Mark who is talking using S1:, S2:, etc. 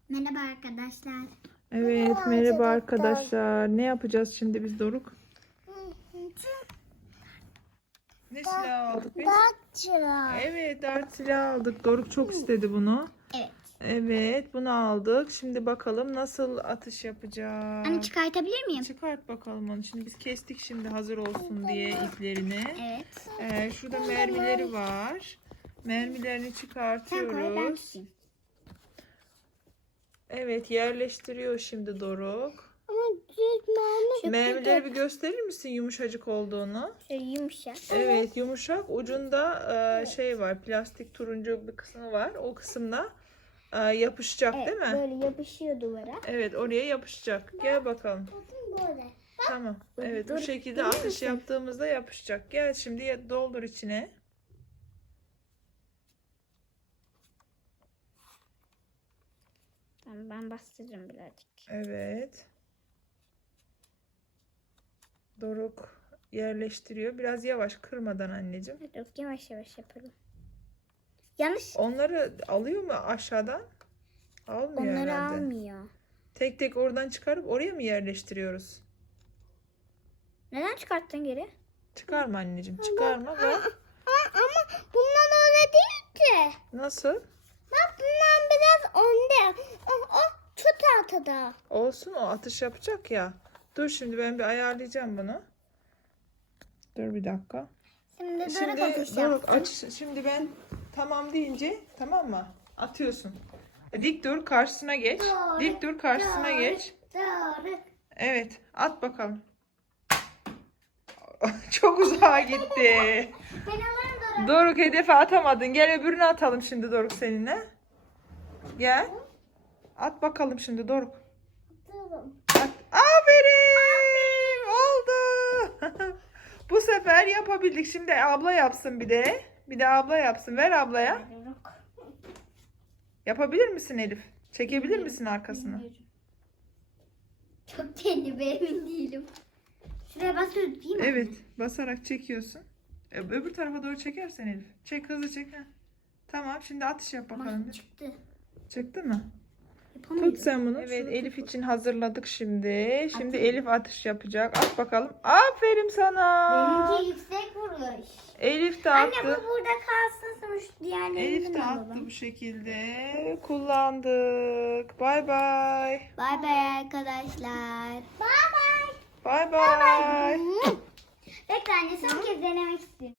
S1: Merhaba arkadaşlar.
S2: Evet, merhaba arkadaşlar. Ne yapacağız şimdi biz Doruk? Ne silah aldık biz?
S1: Daçra.
S2: Evet, dart silahı aldık. Doruk çok istedi bunu.
S1: Evet.
S2: Evet, bunu aldık. Şimdi bakalım nasıl atış
S1: Anne
S2: yapacağız.
S1: çıkartabilir miyim?
S2: Çıkart bakalım onu. Şimdi biz kestik şimdi hazır olsun diye iplerini.
S1: Evet.
S2: Şurada mermileri var. Mermilerini
S1: Sen koy ben
S2: çıkartıyoruz.
S1: tutayım.
S2: Evet, yerleştiriyor şimdi Doruk.
S1: Ama
S2: Mermileri bir gösterir misin yumuşacık olduğunu?
S1: şöyle yumuşak.
S2: Evet, yumuşak. Ucunda şey var, plastik turuncu bir kısmı var. O kısımda yapışacak
S1: Evet,
S2: değil mi?
S1: böyle yapışıyor duvara.
S2: Evet, oraya yapışacak. Gel bakalım.
S1: Böyle.
S2: Tamam. Evet, bu
S1: Dur,
S2: şekilde
S1: görüyor
S2: atış
S1: musun?
S2: yaptığımızda yapışacak. Gel şimdi doldur içine.
S1: Tamam, ben bastırırım birazcık.
S2: Evet. Doruk yerleştiriyor. Biraz yavaş, kırmadan anneciğim.
S1: Hadi yok, yavaş yavaş yapalım. Yanlış.
S2: Onları alıyor mu aşağıdan? Almıyor
S1: Onları
S2: herhalde.
S1: almıyor.
S2: Tek tek oradan çıkarıp oraya mı yerleştiriyoruz?
S1: Neden çıkarttın geri?
S2: Çıkarma anneciğim, çıkarma bak.
S1: Ama bundan öyle değil ki.
S2: Nasıl?
S1: Bak bundan biraz önde. O çok altıda.
S2: Olsun, o atış yapacak ya. Dur şimdi ben bir ayarlayacağım bunu. Dur bir dakika.
S1: Şimdi
S2: Şimdi
S1: atış
S2: Doruk
S1: yapsın.
S2: aç. Şimdi ben tamam deyince tamam mı? Atıyorsun. Dik dur karşısına geç.
S1: Doğru,
S2: Dik dur karşısına
S1: doğru.
S2: geç.
S1: Doğru.
S2: Evet, at bakalım. Çok uzağa gitti.
S1: Ben alırım Doruk.
S2: Doruk hedefe atamadın. Gel öbürünü atalım şimdi Doruk seninle. Gel. At bakalım şimdi Doruk.
S1: Atalım.
S2: At. Aferin. Oldu. Bu sefer yapabildik. Şimdi abla yapsın bir de. Bir de abla yapsın. Ver ablaya.
S1: Doruk.
S2: Yapabilir misin Elif? Çekebilir misin arkasını?
S1: Bilmiyorum. Çok kendi emin değilim. Şuraya basıyoruz değil mi?
S2: Evet. Basarak çekiyorsun. Öbür tarafa doğru çekersen Elif. Çek hızlı çek. Ha. Tamam. Şimdi atış yap bakalım.
S1: Ama
S2: Bir.
S1: çıktı.
S2: Çıktı mı?
S1: Yapamıyorum.
S2: Tut sen bunu. Evet,
S1: Şunu
S2: Elif
S1: tut.
S2: için hazırladık şimdi. Şimdi
S1: Atayım.
S2: Elif atış yapacak. At bakalım. Aferin sana.
S1: Benimki yüksek vuruyor.
S2: Elif de
S1: Anne
S2: attı.
S1: bu burada kalsın, sonra şu diğerlerini
S2: Elif de
S1: alalım.
S2: attı bu şekilde. Kullandık. Bay bay.
S1: Bay bay arkadaşlar. Bay bay.
S2: Bay bay.
S1: Bekle anne, son kez denemek istiyorum.